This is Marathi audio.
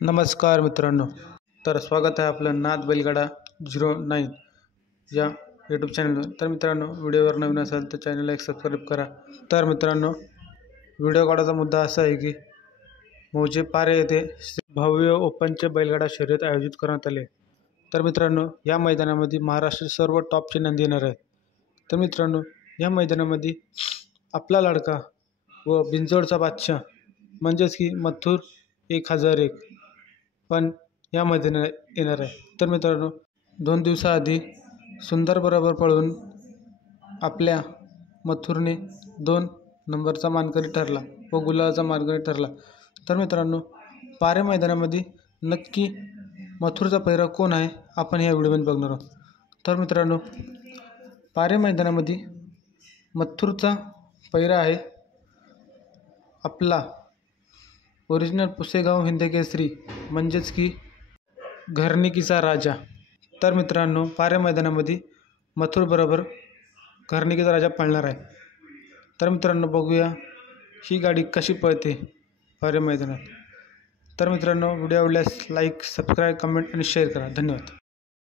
नमस्कार मित्रांनो. तर स्वागत आहे आपलं नाद बैलगाडा 09 या यूट्यूब चॅनलवर. तर मित्रांनो, व्हिडिओवर नवीन असाल तर चॅनलला एक सबस्क्राईब करा. तर मित्रांनो, व्हिडिओ काढायचा मुद्दा असा आहे की मौजे पारे येथे भव्य ओपनचे बैलगाडा शर्यत आयोजित करण्यात आले. तर मित्रांनो, या मैदानामध्ये महाराष्ट्राचे सर्व टॉपचे नंदी येणार आहे. तर मित्रांनो, या मैदानामध्ये आपला लाडका व बिंजोडचा बादशाह म्हणजेच की मथुर 1001 पण या मैदानात येणार आहे. तर मित्रांनो, 2 दिवसाआधी सुंदर बरोबर पळून आपल्या मथुरने 2 नंबरचा मानकरी ठरला व गुलालाचा मानकरी ठरला. तर मित्रांनो, पारे मैदानामध्ये नक्की मथुरचा पैरा कोण आहे आपण या व्हिडिओमध्ये बघणार आहोत. तर मित्रांनो, पारे मैदानामध्ये मथुरचा पैरा आहे आपला ओरिजिनल पुसेगाव हिंदकेसरी म्हणजेच की घरनिकीचा राजा. तर मित्रांनो, पारे मैदानामध्ये मथुर बरोबर घरनिकीचा राजा पळणार आहे. तर मित्रांनो, बघूया ही गाडी कशी पळते पारे मैदानात. तर मित्रांनो, व्हिडिओ आवडल्यास लाईक, सबस्क्राईब, कमेंट आणि शेअर करा. धन्यवाद.